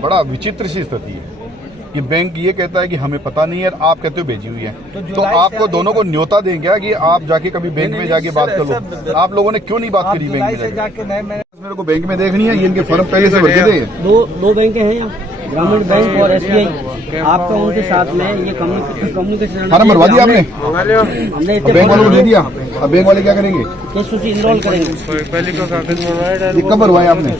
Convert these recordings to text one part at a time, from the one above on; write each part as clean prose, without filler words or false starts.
बड़ा विचित्र सी स्थिति है कि बैंक ये कहता है कि हमें पता नहीं है, आप कहते हो भेजी हुई है। तो आपको दोनों को न्योता देंगे कि आप जाके कभी बैंक में जाके बात कर लो। आप लोगों ने क्यों नहीं बात करी बैंक में जाके? मेरे को बैंक में देखनी है, ये इनके फॉर्म पहले से भर के दे। दो बैंक हैं यहाँ, ग्रामीण बैंक और SBI। आपका उनके साथ में ये कम्युनिकेशन फॉर्म भरवा दिया आपने? हमने बैंक वालों को दे दिया। अब बैंक वाले क्या करेंगे? ये सूची इनरोल करेंगे। कब भरवाए आपने?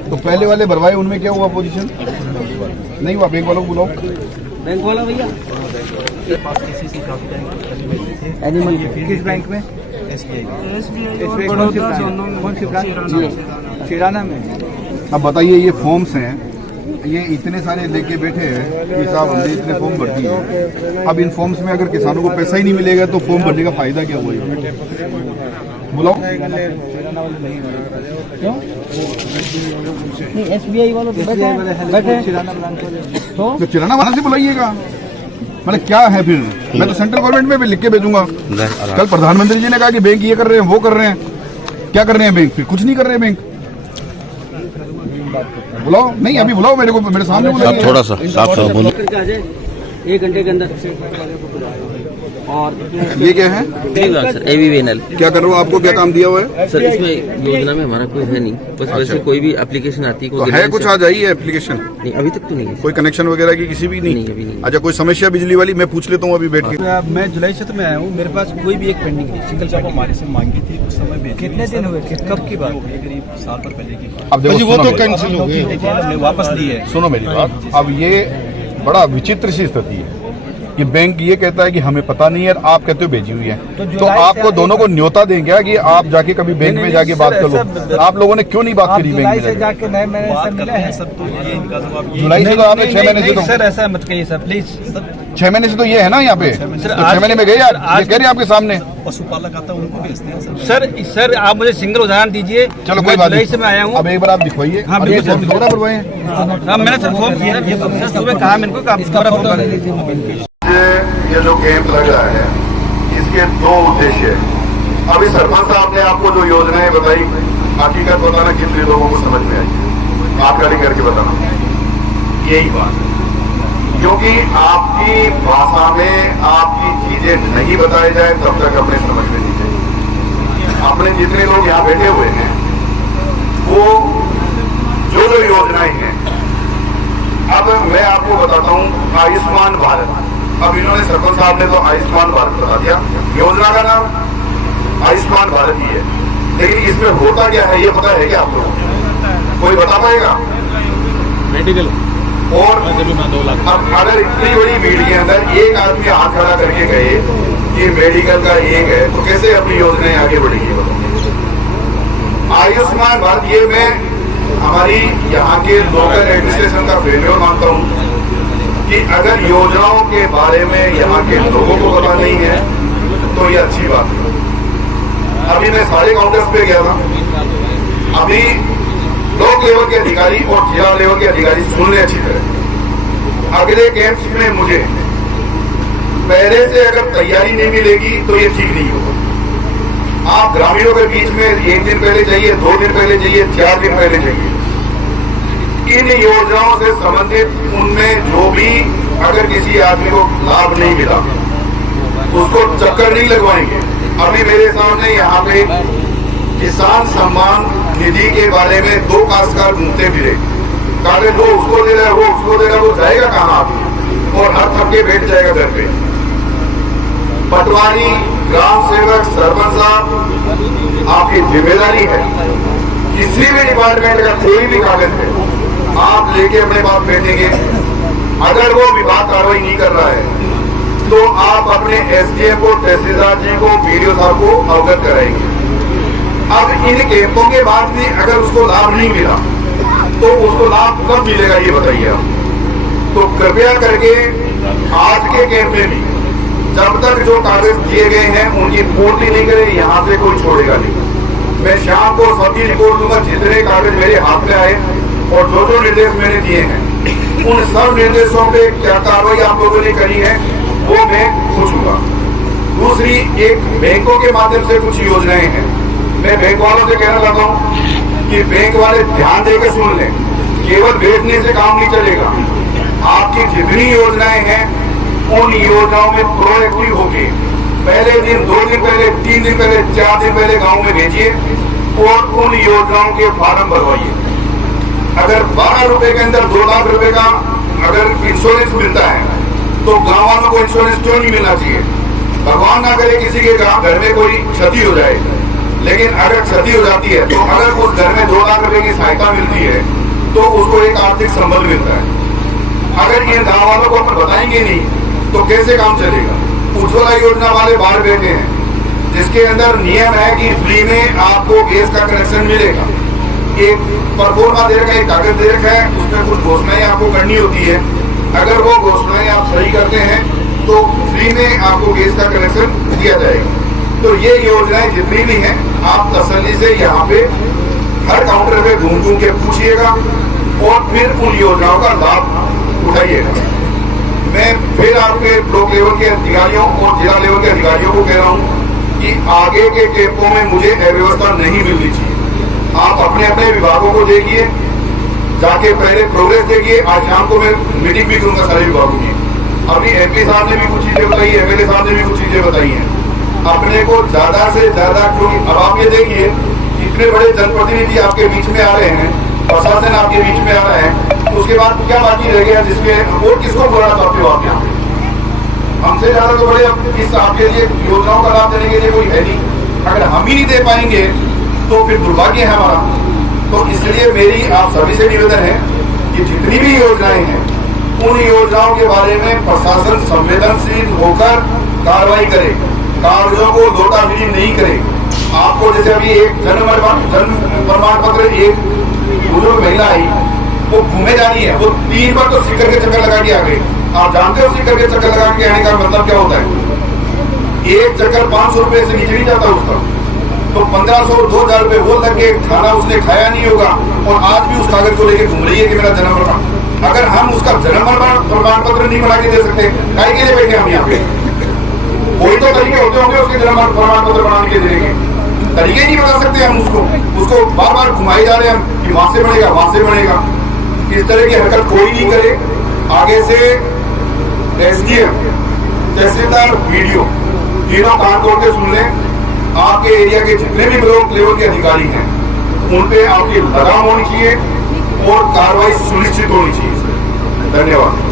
तो पहले वाले भरवाए, उनमें क्या हुआ? पोजीशन नहीं हुआ? बैंक वालों को बुलाओ। बैंक वाला भैया एनिमल किस बैंक में? शिराना में। अब बताइए, ये फॉर्म्स हैं, ये इतने सारे लेके बैठे हैं कि साहब हमने इतने फॉर्म भर दिए। अब इन फॉर्म्स में अगर किसानों को पैसा ही नहीं मिलेगा तो फॉर्म भरने का फायदा क्या हुआ? बुलाओ। SBI वालों बैठे तो चिराना वाला से बुलाइएगा। मतलब क्या है फिर? मैं तो सेंट्रल गवर्नमेंट में भी लिख के भेजूंगा। कल प्रधानमंत्री जी ने कहा कि बैंक ये कर रहे हैं, वो कर रहे हैं। क्या कर रहे हैं बैंक? फिर कुछ नहीं कर रहे हैं बैंक। बुलाओ। नहीं, अभी बुलाओ मेरे को, मेरे सामने बुलाइए। थोड़ा सा साफ बोलो। 1 घंटे के अंदर। और ये क्या है? Sir ABVNL। क्या कर रहे हो? आपको क्या काम दिया हुआ है? सर इसमें योजना में हमारा कोई है नहीं, बस वैसे कोई भी एप्लीकेशन आती है। तो है कुछ आ जाइए एप्लीकेशन? नहीं, अभी तक तो नहीं है। कोई कनेक्शन वगैरह की किसी भी नहीं? नहीं, अभी नहीं। अच्छा, कोई समस्या बिजली वाली? मैं पूछ लेता हूँ अभी बैठ के। मैं जुलाई क्षेत्र में आया हूँ, मेरे पास कोई भी एक पेंडिंग नहीं। सिंगल जब हमारे से मांगी थी उस समय भेजी। कितने दिन हुए? कब की बात? करीब साल भर पहले की। अब देखो, वो तो कैंसिल हो गई, हमने वापस ली है। सुनो मेरी बात। अब ये बड़ा विचित्र सी स्थिति है कि बैंक ये कहता है कि हमें पता नहीं है, आप कहते हो भेजी हुई है। तो आपको दोनों को न्योता देंगे कि आप जाके कभी बैंक में जाके बात कर लो। आप लोगों ने क्यों नहीं बात करी बैंक में जाके? जुलाई से तो आपने 6 महीने से तो सर ऐसा मत कहिए सर, प्लीज। 6 महीने से तो ये है ना यहाँ पे। 6 महीने में गए आप, ये कह रहे हैं आपके सामने। पशुपालक आता है उनको भेजते हैं सर। आप मुझे सिंगल उदाहरण दीजिए। चलो कोई बात नहीं, से मैं आया हूँ। अब एक बार आप दिखवाइए। हाँ, थोड़ा भरवाए। मैंने सर फॉर्म सुबह कहा मेरे को। ये जो कैंप लग रहा है, इसके 2 उद्देश्य है। अभी सरपंच साहब ने आपको जो योजनाएं बताई, हकीकत बताना कितने लोगों को समझ में आई, आटकारी करके बताना, यही बात है। क्योंकि आपकी भाषा में आपकी चीजें नहीं बताई जाए तब तक अपने समझ में नहीं चाहिए। अपने जितने लोग यहाँ बैठे हुए हैं, वो जो योजनाएं हैं, अब मैं आपको बताता हूँ। आयुष्मान भारत, अब इन्होंने सरपंच साहब ने तो आयुष्मान भारत बता दिया, योजना का नाम आयुष्मान भारत ही है, लेकिन इसमें होता क्या है ये पता है क्या आप लोगों को? कोई बता पाएगा? मेडिकल। और अब अगर इतनी बड़ी भीड़ के अंदर एक आदमी हाथ खड़ा करके गए कि मेडिकल का एक है, तो कैसे अपनी योजनाएं आगे बढ़ेगी? आयुष्मान भारत, ये मैं हमारी यहाँ के लोकल एडमिनिस्ट्रेशन का फेलियर मानता हूँ कि अगर योजनाओं के बारे में यहाँ के लोगों को पता नहीं है तो ये अच्छी बात है। अभी मैं सारे काउंटर्स पे गया था, अभी ब्लॉक लेवल के अधिकारी और जिला लेवल के अधिकारी सुन ले अच्छी तरह। अगले कैंप्स में मुझे पहले से अगर तैयारी नहीं मिलेगी तो ये ठीक नहीं होगा। आप ग्रामीणों के बीच में 1 दिन पहले चाहिए, 2 दिन पहले चाहिए, 4 दिन पहले चाहिए। इन योजनाओं से संबंधित उनमें जो भी अगर किसी आदमी को लाभ नहीं मिला उसको चक्कर नहीं लगवाएंगे। अभी मेरे सामने यहाँ पे किसान सम्मान निधि के बारे में 2 काश्तकार घूमते फिरे, कागज वो उसको दे रहा है, वो उसको दे रहा है, वो जाएगा कहाँ आदमी? और हर थक के बैठ जाएगा घर पे। पटवारी, ग्राम सेवक, सरपंच साहब, आपकी जिम्मेदारी है, किसी भी डिपार्टमेंट का कोई भी कागज है आप लेके अपने पास बैठेंगे। अगर वो विभाग कार्रवाई नहीं कर रहा है तो आप अपने SDM को, तहसीलदार जी को, BDO साहब को अवगत कराएंगे। अब इन कैंपों के बाद भी अगर उसको लाभ नहीं मिला तो उसको लाभ कब मिलेगा ये बताइए आप। तो कृपया करके आज के कैंप में भी जब तक जो कागज दिए गए हैं उनकी पूर्ति नहीं करे, यहाँ से कोई छोड़ेगा नहीं। मैं शाम को सबकी रिपोर्ट दूंगा, जितने कागज मेरे हाथ में आए और जो निर्देश मैंने दिए हैं उन सब निर्देशों पे क्या कार्रवाई आप लोगों ने करी है वो मैं पूछूंगा। दूसरी, एक बैंकों के माध्यम से कुछ योजनाएं हैं, मैं बैंक वालों से कहना चाहता हूँ कि बैंक वाले ध्यान देकर सुन लें, केवल बैठने से काम नहीं चलेगा। आपकी जितनी योजनाएं हैं उन योजनाओं में प्रोएक्टिव होके पहले दिन, 2 दिन पहले, 3 दिन पहले, 4 दिन पहले गांव में भेजिए और उन योजनाओं के फॉर्म भरवाइए। अगर 12 रुपए के अंदर 2 लाख रुपए का अगर इंश्योरेंस मिलता है तो गांव वालों को इंश्योरेंस क्यों नहीं मिलना चाहिए? भगवान ना करे किसी के घर में कोई क्षति हो जाए, लेकिन अगर क्षति हो जाती है तो अगर उस घर में 2 लाख रुपए की सहायता मिलती है तो उसको एक आर्थिक संबल मिलता है। अगर ये गांव वालों को अपन बताएंगे नहीं तो कैसे काम चलेगा? उज्ज्वला योजना वाले बाहर बैठे हैं जिसके अंदर नियम है कि फ्री में आपको गैस का कनेक्शन मिलेगा। एक परफॉर्मा दे रखा है, एक कागज दे रखा है, उसमें कुछ घोषणाएं आपको करनी होती है। अगर वो घोषणाएं आप सही करते हैं तो फ्री में आपको गैस का कनेक्शन दिया जाएगा। तो ये योजनाएं जितनी भी हैं आप तसल्ली से यहाँ पे हर काउंटर पे घूम घूम के पूछिएगा और फिर उन योजनाओं का लाभ उठाइएगा। मैं फिर आपके ब्लॉक लेवल के अधिकारियों और जिला लेवल के अधिकारियों को कह रहा हूँ कि आगे के कैंपों में मुझे अव्यवस्था नहीं मिलनी चाहिए। आप अपने अपने विभागों को देखिए, जाके पहले प्रोग्रेस देखिए। आज शाम को मैं मीटिंग भी करूंगा सारे विभागों की। अभी एमपी साहब ने भी कुछ चीजें बताई है, एमएलए साहब ने भी कुछ चीजें बताई हैं। अपने को ज्यादा से ज्यादा, क्योंकि अब आप ये देखिए इतने बड़े जनप्रतिनिधि आपके बीच में आ रहे हैं, प्रशासन आपके बीच में आ रहा है, उसके बाद क्या बाकी रह गया जिसमें और किसको बोलना चाहते हो आप? यहाँ हमसे ज्यादा तो बड़े इस आपके लिए योजनाओं का लाभ देने के लिए कोई है नहीं। अगर हम ही नहीं दे पाएंगे तो फिर दुर्भाग्य है हमारा। तो इसलिए मेरी आप सभी से निवेदन है कि जितनी भी योजनाएं हैं उन योजनाओं के बारे में प्रशासन संवेदनशील होकर कार्रवाई करे, कागजों को लोटागिरी नहीं करे। आपको जैसे अभी एक जन्म प्रमाण पत्र, एक बुजुर्ग महिला आई, वो घूमे जा रही है, वो 3 बार तो सिक्कर के चक्कर लगा के आ गई। आप जानते हो सिक्कर के चक्कर लगा के आने का मतलब क्या होता है? एक चक्कर 500 रुपए से नीचे नहीं जाता उसका, तो 1500 2000 रुपए वो लग के खाना उसने खाया नहीं होगा और आज भी उस कागज को लेके घूम रही है कि मेरा जन्म प्रमाण। अगर हम उसका जन्म प्रमाण पत्र नहीं बना के दे सकते, काहे के लिए बैठे हम यहाँ पे? कोई तो तरीके होते होंगे उसके जन्म प्रमाण पत्र बनाने के देने के। तरीके नहीं बता सकते हम उसको बार बार घुमाए जा रहे हैं कि वहां से बनेगा, वहां से बनेगा। इस तरह की हरकत कोई नहीं करे। आगे से एसडीएम, तहसीलदार, वीडियो तीनों कान खोल के सुन लें। आपके एरिया के जितने भी ब्लॉक लेवल के अधिकारी हैं उन पे आपकी लगाम होनी चाहिए और कार्रवाई सुनिश्चित होनी चाहिए। धन्यवाद।